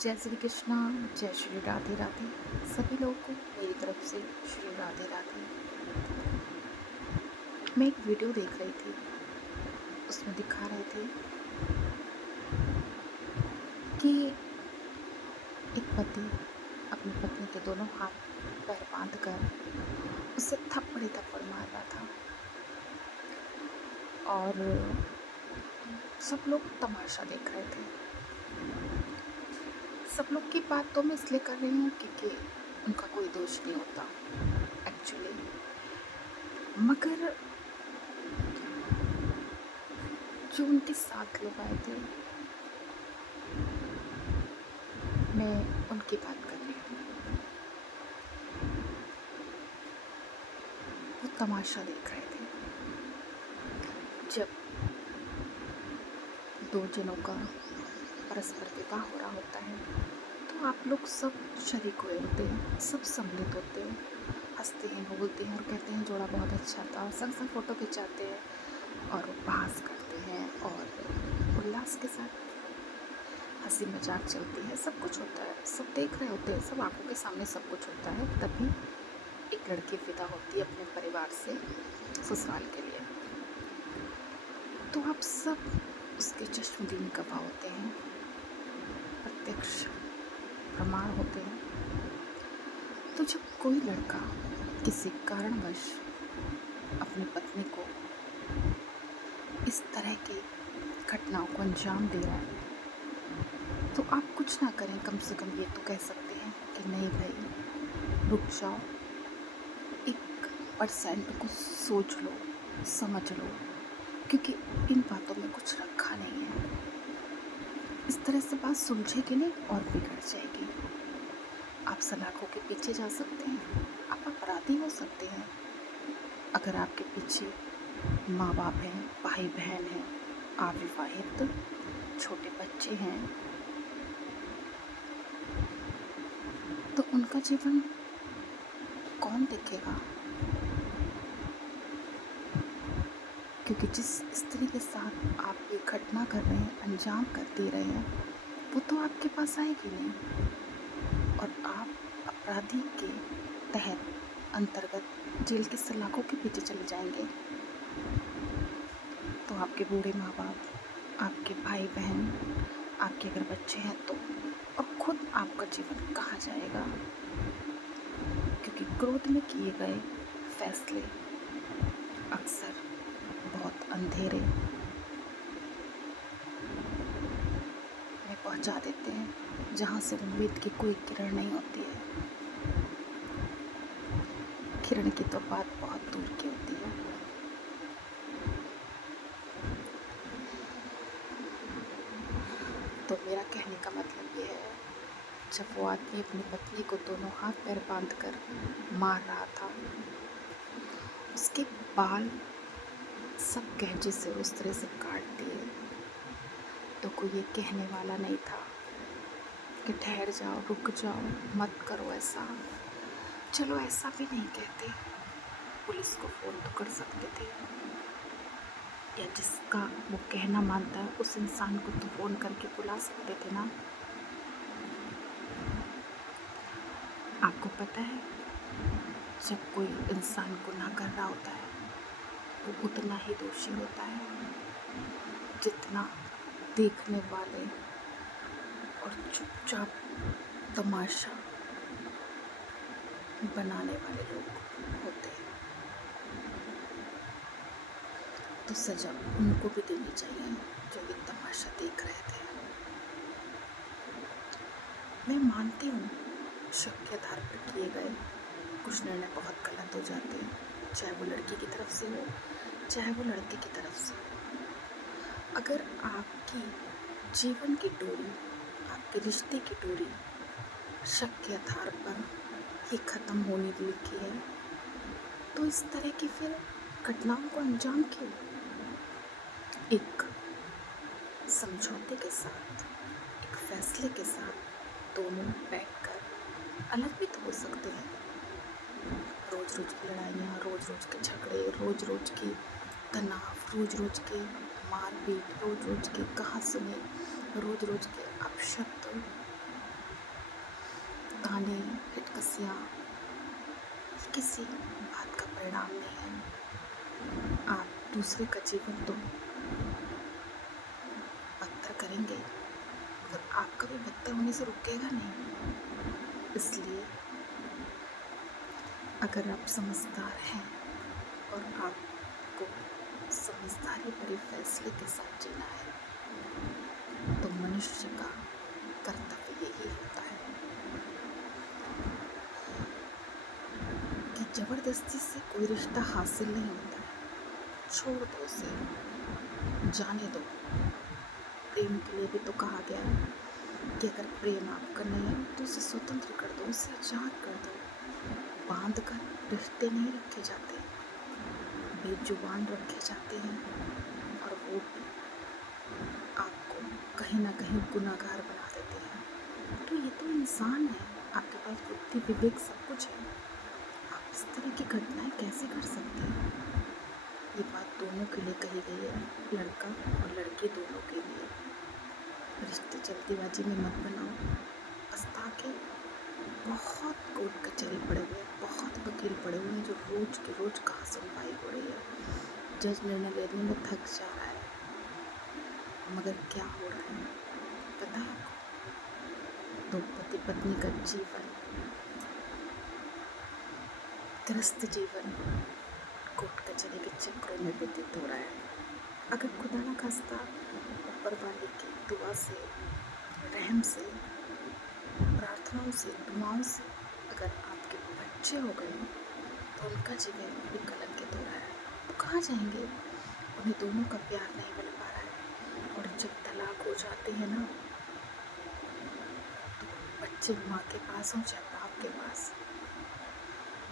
जय श्री कृष्णा। जय श्री राधे राधे। सभी लोगों को मेरी तरफ से श्री राधे राधे। मैं एक वीडियो देख रही थी, उसमें दिखा रहे थे कि एक पति अपनी पत्नी के दोनों हाथ पैर बांध कर उसे थप्पड़ थप्पड़ मार रहा था और सब लोग तमाशा देख रहे थे। सब लोग की बात तो मैं इसलिए कर रही हूँ क्योंकि उनका कोई दोष नहीं होता एक्चुअली, मगर जो उनके साथ लोग आए थे, मैं उनकी बात कर रही हूँ। वो तमाशा देख रहे थे जब दो जनों का परस्पर विवाह हो रहा होता है, तो आप लोग सब शरीक हुए होते हैं, सब सम्मिलित होते हैं, हंसते हैं, बोलते हैं और कहते हैं जोड़ा बहुत अच्छा था, संग संग फोटो खिंचाते हैं और उपहास करते हैं और उल्लास के साथ हंसी मजाक चलती है, सब कुछ होता है, सब देख रहे होते हैं, सब आंखों के सामने सब कुछ होता है। तभी एक लड़की विदा होती है अपने परिवार से ससुराल के लिए, तो आप सब उसके जश्नदीन गवाह होते हैं, प्रत्यक्ष प्रमाण होते हैं। तो जब कोई लड़का किसी कारणवश अपनी पत्नी को इस तरह की घटनाओं को अंजाम दे रहा है, तो आप कुछ ना करें, कम से कम ये तो कह सकते हैं कि नहीं भाई रुक जाओ, 1% को सोच लो, समझ लो, क्योंकि इन बातों में कुछ रखा नहीं है। इस तरह से बात सुलझेगी नहीं और बिगड़ जाएगी। आप सलाखों के पीछे जा सकते हैं, आप अपराधी हो सकते हैं। अगर आपके पीछे माँ बाप हैं, भाई बहन हैं, अविवाहित छोटे बच्चे हैं, तो उनका जीवन कौन देखेगा? क्योंकि जिस स्त्री के साथ आप ये घटना कर रहे हैं, अंजाम कर दे रहे हैं, वो तो आपके पास आएगी नहीं और आप अपराधी के तहत अंतर्गत जेल की सलाखों के पीछे चले जाएंगे। तो आपके बूढ़े माँ बाप, आपके भाई बहन, आपके अगर बच्चे हैं तो, और खुद आपका जीवन कहाँ जाएगा? क्योंकि क्रोध में किए गए फैसले अक्सर बहुत अंधेरे में पहुंचा देते हैं, जहाँ से उम्मीद की कोई किरण नहीं होती है। किरण की तो बात बहुत दूर की होती है। तो मेरा कहने का मतलब ये है, जब वो आदमी अपनी पत्नी को दोनों हाथ पैर बांध कर मार रहा था, उसके बाल सब गहजे से उस तरह से काट दिए, तो कोई ये कहने वाला नहीं था कि ठहर जाओ, रुक जाओ, मत करो ऐसा। चलो ऐसा भी नहीं कहते, पुलिस को फ़ोन तो कर सकते थे, या जिसका वो कहना मानता है उस इंसान को तो फ़ोन करके बुला सकते थे ना। आपको पता है, जब कोई इंसान गुनाह कर रहा होता है वो उतना ही दोषी होता है जितना देखने वाले और चुपचाप तमाशा बनाने वाले लोग होते हैं। तो सजा उनको भी देनी चाहिए जो भी तमाशा देख रहे थे। मैं मानती हूँ शक के आधार पर किए गए कुछ निर्णय बहुत गलत हो जाते हैं, चाहे वो लड़की की तरफ से हो, चाहे वो लड़के की तरफ से हो। अगर आपकी जीवन की डोरी, आपके रिश्ते की डोरी शक के आधार पर ही ख़त्म होने लिखी है, तो इस तरह की फिर घटनाओं को अंजाम क्यों? एक समझौते के साथ, एक फैसले के साथ दोनों बैठकर अलग भी तो हो सकते हैं। रोज़ रोज़ की लड़ाइयाँ, रोज़ रोज़ के झगड़े, रोज़ रोज़ की तनाव, रोज़ रोज़ के मारपीट, रोज़ रोज़ के कहाँ सुने, रोज़ रोज़ के अपशब्द, बहाने, हिटकसियाँ, ये किसी बात का परिणाम नहीं है। आप दूसरे का जीवन तो बदतर करेंगे, मगर आपका भी बदतर होने से रुकेगा नहीं। इसलिए अगर आप समझदार हैं और आपको समझदारी भरे फैसले के साथ जीना है, तो मनुष्य का कर्तव्य यही होता है कि जबरदस्ती से कोई रिश्ता हासिल नहीं होता है। छोड़ दो उसे, जाने दो। प्रेम के लिए भी तो कहा गया है कि अगर प्रेम आपका नहीं है तो उसे स्वतंत्र कर दो, उसे आजाद कर दो। बांध कर रिश्ते नहीं रखे जाते, बेजुबान रखे जाते हैं, और वो भी आपको कहीं ना कहीं गुनाहगार बना देते हैं। तो ये तो इंसान है, आपके पास बुद्धि विवेक सब कुछ है, आप इस तरह की घटनाएं कैसे कर सकते हैं? ये बात दोनों के लिए कही गई है, लड़का और लड़की दोनों के लिए। रिश्ते जल्दीबाजी में मत बनाओ। पछता के बहुत कोर्ट कचहरी पड़े हुए हैं, बहुत वकील पड़े हुए हैं जो रोज के रोज कहाँ सुनवाई हो रही है। जज निर्णय लेने में थक जा रहा है, मगर क्या हो रहा है पता है आपको? तो पति पत्नी का जीवन, ग्रस्त जीवन कोर्ट कचहरी के चक्रों में व्यतीत हो रहा है। अगर खुदा न खास्ता ऊपर वाले की दुआ से, रहम से, प्रार्थनाओं से, दुआओं से अगर आपके बच्चे हो गए तो उनका जीवन भी कलंकित हो रहा है। तो कहाँ जाएंगे? उन्हें दोनों का प्यार नहीं मिल पा रहा है, और जब तलाक हो जाते हैं ना, तो बच्चे माँ के पास हो चाहे बाप के पास,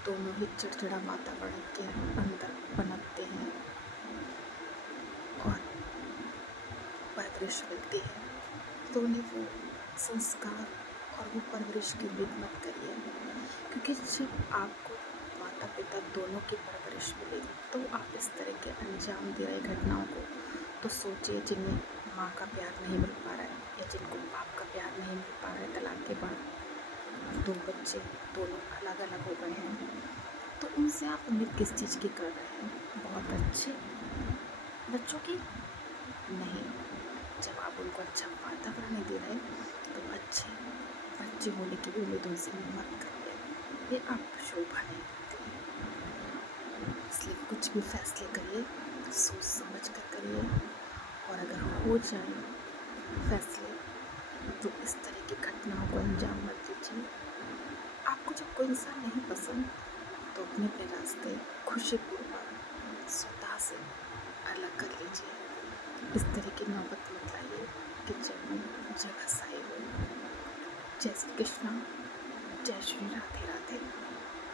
दोनों ही चिड़चिड़ा वातावरण के अंदर पनपते हैं और परवरिश मिलती है। तो उन्हें वो संस्कार और वो परवरिश की उम्मीद मत करिए, क्योंकि जब आपको माता पिता दोनों की परवरिश मिलेगी तो आप इस तरह के अंजाम दे रहे घटनाओं को तो सोचिए, जिन्हें माँ का प्यार नहीं मिल पा रहा है या जिनको बाप का प्यार नहीं मिल पा रहा है तलाक के बाद, दो बच्चे दोनों अलग अलग हो गए हैं, तो उनसे आप उम्मीद किस चीज़ की कर रहे हैं? बहुत अच्छे बच्चों की नहीं। जब आप उनको अच्छा वातावरण नहीं दे रहे तो अच्छे बच्चे होने की भी उम्मीद उनसे मत करिए, ये आपको शोभा नहीं देती। इसलिए कुछ भी फैसले करिए तो सोच समझ कर करिए, और अगर हो जाए फैसले तो इस तरह की घटनाओं को अंजाम मत दीजिए। आपको जब कोई इंसान नहीं पसंद तो अपने अपने रास्ते खुशीपूर्वक स्वतः से अलग कर लीजिए। इस तरह की नौबत मत लाइए कि जगह साई हो। जय श्री कृष्णा, जय श्री राधे राधे।